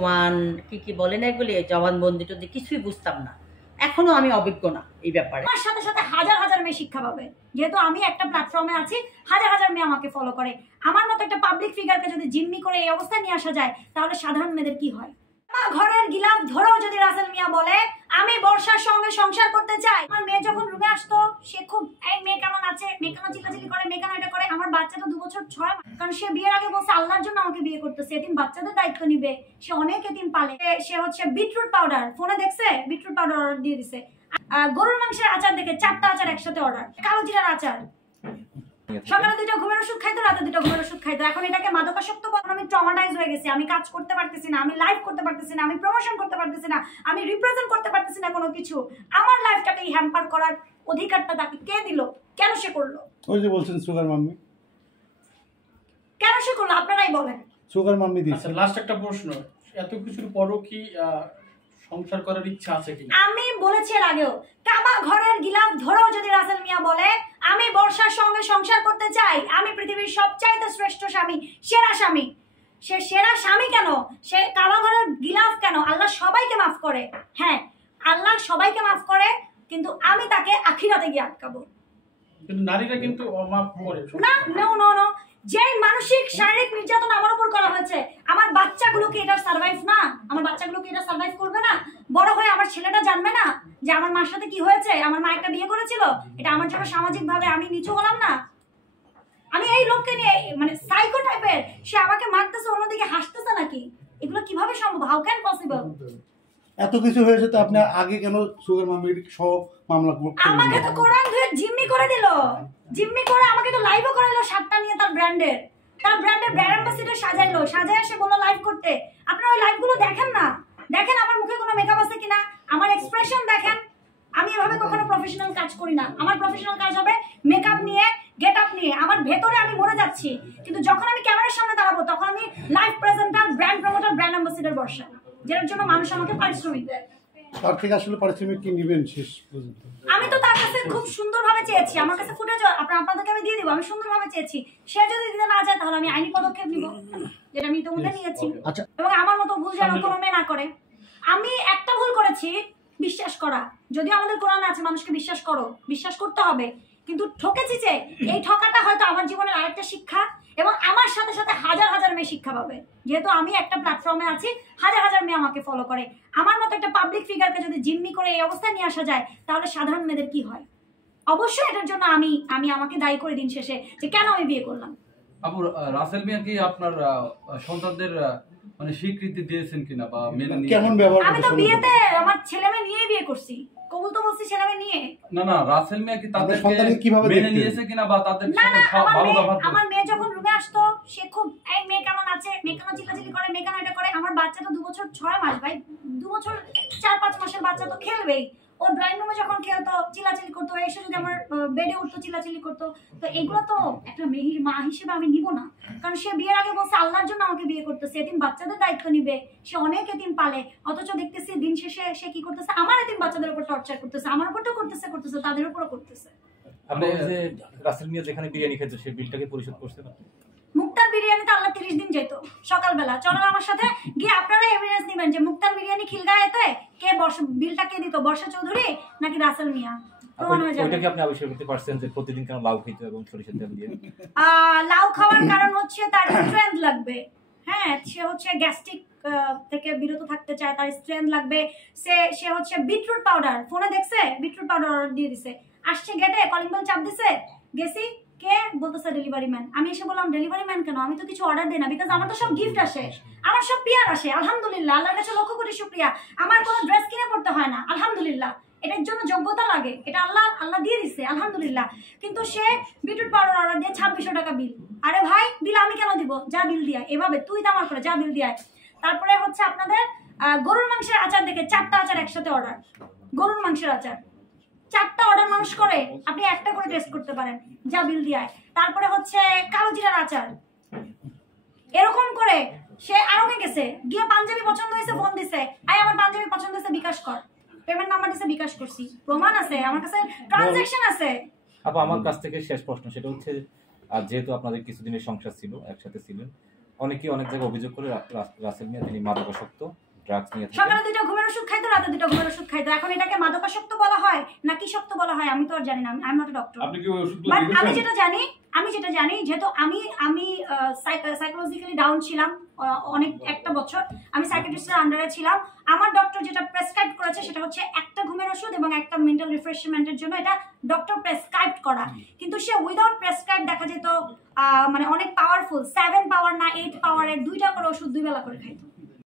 One কি বলেন এগুলি, জবানবন্দি টন্দি কিছুই বুঝতাম না। এখনো আমি অভিজ্ঞ না এই ব্যাপারে। আমার সাথে সাথে হাজার হাজার মেয়ে শিক্ষা পাবে, যেহেতু আমি একটা প্ল্যাটফর্মে আছি, হাজার হাজার মেয়ে আমাকে ফলো করে। আমার মতো একটা পাবলিক ফিগারকে যদি জিম্মি করে এই অবস্থায় নিয়ে আসা যায়, তাহলে সাধারণ মেয়েদের কি হয়? ঘরের গিলাফ ধরেও যদি রাসেল মিয়া বলে আমি বর্ষার সঙ্গে সংসার করতে চাই, আমার মেয়ে যখন রুমে আসতো সে খুব এই মেয়ে কেমন আছে, মেয়ে কেন চিল্লাচিল্লি করে, মেয়ে কেন এটা করে। আমার বাচ্চা তো 2 বছর 6 মাস, কারণ সে বিয়ের আগে বলছে আল্লাহর জন্য আমাকে বিয়ে করতেছে, এতিম বাচ্চাদের দায়িত্ব নিবে, সে অনেক এতিম পালে। সে হচ্ছে বিটরুট পাউডার ফোনে দেখছে, বিটরুট পাউডার অর্ডার দিয়ে দিছে। গরুর মাংসের আচার দেখে 4টা আচার একসাথে অর্ডার, কালো জিরার আচার। সকালে 2টা ঘুমের ওষুধ খাইতো, রাতে 2টা ঘুমের ওষুধ খাইতো। এখন এটাকে মাদকাসক্ত বলে। আমি ট্রমাটাইজ হয়ে গেছি, আমি কাজ করতে পারতেছি না, আমি লাইভ করতে পারতেছি না, আমি প্রমোশন করতে পারতেছি না, আমি রিপ্রেজেন্ট করতে পারতেছি না কোনো কিছু। আমার লাইফটাকে হ্যাম্পার করার অধিকারটা তাকে কে দিল? কেন সে করলো? ওই যে বলছেন সুগার মাম্মি, কেন সে করলো আপনারাই বলেন। সুগার মাম্মি দিচ্ছে। আচ্ছা, লাস্ট একটা প্রশ্ন, এত কিছুর পরও কি সংসার করার ইচ্ছা আছে কি? আমি বলেছি এর আগেও, কাবা ঘরের গিলাফ ধরেও যদি রাসেল মিয়া বলে আমি বর্ষার সঙ্গে সংসার করতে চাই, আমি পৃথিবীর সবচাইতে শ্রেষ্ঠ স্বামী, সেরা স্বামী। সে সেরা স্বামী কেন? সে কাবা ঘরের গিলাফ কেন? আল্লাহ সবাইকে মাফ করে, হ্যাঁ আল্লাহ সবাইকে মাফ করে, কিন্তু আমি তাকে আখিরাতে গিয়ে আটকাবো। কিন্তু নারীরা কিন্তু মাফ করে না, নো নো নো। যে মানসিক শারীরিক নির্যাতন আমার উপর করা হয়েছে, আমার বাচ্চাগুলো কি এটা সার্ভাইভ না? আমার বাচ্চাগুলো কি এটা সার্ভাইভ করবে না? বড় হয়ে আমার ছেলেটা জানবে না যে আমার মার সাথে কি হয়েছে, আমার মা একটা বিয়ে করেছিল? এটা আমার জন্য সামাজিক ভাবে আমি নিচু হলাম না? আমি এই লোককে নিয়ে, মানে সাইকো টাইপের, সে আমাকে মারতেছে, অন্যদিকে হাসতেছে নাকি? এগুলো কিভাবে সম্ভব? How can possible? এত কিছু হয়েছে তো আপনি আগে কেন সুগার মাম্মির সহ মামলা করতে? আমাকে তো কোরআন ধুয়ে জিম্মি করে দিল, জিম্মি করে আমাকে তো লাইভও করাইলো শার্টটা নিয়ে, তার ব্র্যান্ড ব্র্যান্ড অ্যাম্বাসিডর সাজাইলো, সাজায় এসে বললো লাইভ করতে। আপনারা ওই লাইভগুলো দেখেন না, দেখেন আমার মুখে কোনো মেকআপ আছে কিনা, আমার এক্সপ্রেশন দেখেন। আমি এভাবে কখনো প্রফেশনাল কাজ করি না। আমার প্রফেশনাল কাজ হবে মেকআপ নিয়ে, গেট আপ নিয়ে। আমার ভেতরে আমি মরে যাচ্ছি, কিন্তু যখন আমি ক্যামেরার সামনে দাঁড়াবো তখন আমি live presenter, brand promoter, brand ambassador Barsha, যার জন্য মানুষ আমাকে পারিশ্রমিক দেয়। তার থেকে আসলে পারিশ্রমিক কি নেবেন শেষ পর্যন্ত? আমি তো তার কাছে খুব সুন্দরভাবে চেয়েছি, আমার কাছে ফুটেজ আপনাদেরকে আমি দিয়ে দিব, আমি সুন্দরভাবে চেয়েছি। সে যদি দিতে না যায় তাহলে আমি আইনি পদক্ষেপ নিব, যেটা আমি ইতিমধ্যে নিয়েছি। এবং আমার মতো ভুল যেন কোনো মেয়ে না করে। আমি একটা ভুল করেছি, বিশ্বাস করা। যদিও আমাদের কোরআন আছে মানুষকে বিশ্বাস করো, বিশ্বাস করতে হবে, কিন্তু ঠকেছি যে এই ঠকাটা হয়তো আমার জীবনের আরেকটা শিক্ষা, এবং আমার সাথে সাথে হাজার হাজার মেয়ে শিক্ষা পাবে, যেহেতু আমি একটা প্ল্যাটফর্মে আছি, হাজার হাজার মেয়ে আমাকে ফলো করে। আমার মতো একটা পাবলিক ফিগারকে যদি জিম্মি করে এই অবস্থায় নিয়ে আসা যায়, তাহলে সাধারণ মেয়েদের কি হয়? অবশ্যই এটার জন্য আমি আমাকে দায়ী করে দিন শেষে যে কেন আমি বিয়ে করলাম। আপু, রাসেল মিয়া কি আপনার সন্তানদের মানে স্বীকৃতি দিয়েছেন কিনা বা মেনে নিয়ে? কেমন ব্যবহার? আমি তো বিয়েতে আমার ছেলে মেয়ে নিয়ে বিয়ে করছি, কবুল তো বলছি ছেলে মেয়ে নিয়ে। না, রাসেল মিয়া কি তাদের সন্তানকে কিভাবে মেনে নিয়েছে কিনা বা তাদের সাথে ভালো ব্যবহার? আমার মেয়ে যখন রুমে আসতো সে খুব এই মেয়ে কেমন আছে, মেয়ে কেন চিল্লাচিল্লি করে, মেয়ে কেন এটা করে। আমার বাচ্চা তো 2 বছর 6 মাস, ভাই 2 বছর 4-5 মাসের বাচ্চা তো খেলবেই। ও ড্রয়িং রুমে যখন খেলতো চিল্লাচিল্লি করতো, এসে যদি আমার বেডে উঠতো চিল্লাচিল্লি করতো। তো এগুলো তো একটা মেয়ের মা হিসেবে আমি নিব না, কারণ সে বিয়ের আগে বলছে আল্লাহর জন্য আমাকে বিয়ে করতেছে, এতিম বাচ্চাদের দায়িত্ব নিবে, সে অনেক এতিম পালে। অথচ দেখতেছি দিন শেষে সে কি করতেছে, আমার এতিম বাচ্চাদের উপর টর্চার করতেছে, আমার উপর তো করতেছে, তাদের উপরও করতেছে। আপনি যে রাসেল মিয়া যেখানে বিরিয়ানি খেতে, সেই বিলটাকে পরিশোধ করছেন? মুক্তার বিরিয়ানিতে আল্লাহ 30 দিন যেত সকালবেলা। চলেন আমার সাথে গিয়ে আপনারা এভিডেন্স দিবেন যে মুক্তার বিরিয়ানি খিলগাঁওতে কে বিলটা কে দিত, বর্ষা চৌধুরী নাকি রাসেল মিয়া? প্রমাণ হয়ে যাবে। ওইটাকে আপনি আবিষ্কার করতে পারছেন যে প্রতিদিন কেন লাউ খেতে এবং সরিষার তেল দিয়ে? লাউ খাওয়ার কারণ হচ্ছে তার স্ট্রেংথ লাগবে। হ্যাঁ, সে হচ্ছে গ্যাস্ট্রিক থেকে বিরত থাকতে চায়, তার স্ট্রেংথ লাগবে। সে হচ্ছে বিটরুট পাউডার ফোনে দেখছে, বিটরুট পাউডার অর্ডার দিয়ে দিছে। আসছে গেটে কলিং বেল চাপ দিছে, গেছি, কে বলতেছে ডেলিভারি ম্যান। আমি এসে বললাম ডেলিভারি ম্যান কেন, আমি তো কিছু অর্ডার দিই না, বিকজ আমার তো সব গিফট আসে, আমার সব পিয়ার আসে। আলহামদুলিল্লাহ, আল্লাহর কাছে লক্ষ কোটি শুকরিয়া। আমার কোনো ড্রেস কিনে পড়তে হয় না, আলহামদুলিল্লাহ। এটার জন্য যোগ্যতা লাগে, এটা আল্লাহ দিয়ে দিচ্ছে, আলহামদুলিল্লাহ। কিন্তু সে বিটরুট পাউডার অর্ডার দিয়ে 2600 টাকা বিল। আরে ভাই, বিল আমি কেন দিব? যা বিল দিয়ে, এভাবে তুই দামার করে যা বিল দিয়ে। তারপরে হচ্ছে আপনাদের গরুর মাংসের আচার দেখে 4টা আচার একসাথে অর্ডার, গরুর মাংসের আচার 4টা অর্ডার মানুষ করে, আপনি একটা করে টেস্ট করতে পারেন, যা বিল দিয়ে। তারপরে হচ্ছে কালো জিরার আচার, এরকম করে সে আরোকে গেছে, গিয়ে পাঞ্জাবি পছন্দ হয়েছে, ফোন দিছে, আয় আমার পাঞ্জাবি পছন্দ হয়েছে, বিকাশ কর। পেমেন্ট নাম্বার দিছে, বিকাশ করছি, প্রমাণ আছে, আমার কাছে ট্রানজাকশন আছে। আপু, আমার কাছ থেকে শেষ প্রশ্ন, সেটা হচ্ছে যেহেতু আপনাদের কিছুদিনের সংসার ছিল, একসাথে ছিলেন, অনেকেই অনেক জায়গায় অভিযোগ করে রাসেল মিয়া তিনি মাদকাসক্ত, ড্রাগস নিয়ে থাকেন। সকালে 2টা ঘুমের ওষুধ খাইতো, রাতে 2টা ঘুমের ওষুধ খাইতো। এখন এটাকে মাদকাসক্ত বলা হয় না কি শক্ত বলা হয় আমি তো আর জানি না, I am not a doctor. আপনি কি ওই ওষুধগুলো বাট আমি দেখেছেন? যেটা জানি যেহেতু আমি সাইকোলজিক্যালি ডাউন ছিলাম অনেক একটা বছর, আমি সাইকিয়াট্রিস্টের আন্ডারে ছিলাম। আমার ডক্টর যেটা প্রেসক্রাইব করেছে সেটা হচ্ছে একটা ঘুমের ওষুধ এবং একটা মেন্টাল রিফ্রেশমেন্টের জন্য, এটা ডক্টর প্রেসক্রাইব করা। কিন্তু সে উইদাউট প্রেসক্রাইব দেখা যেত মানে অনেক পাওয়ারফুল, 7 পাওয়ার না 8 পাওয়ারের 2টা করে ওষুধ 2 বেলা করে খাইতো।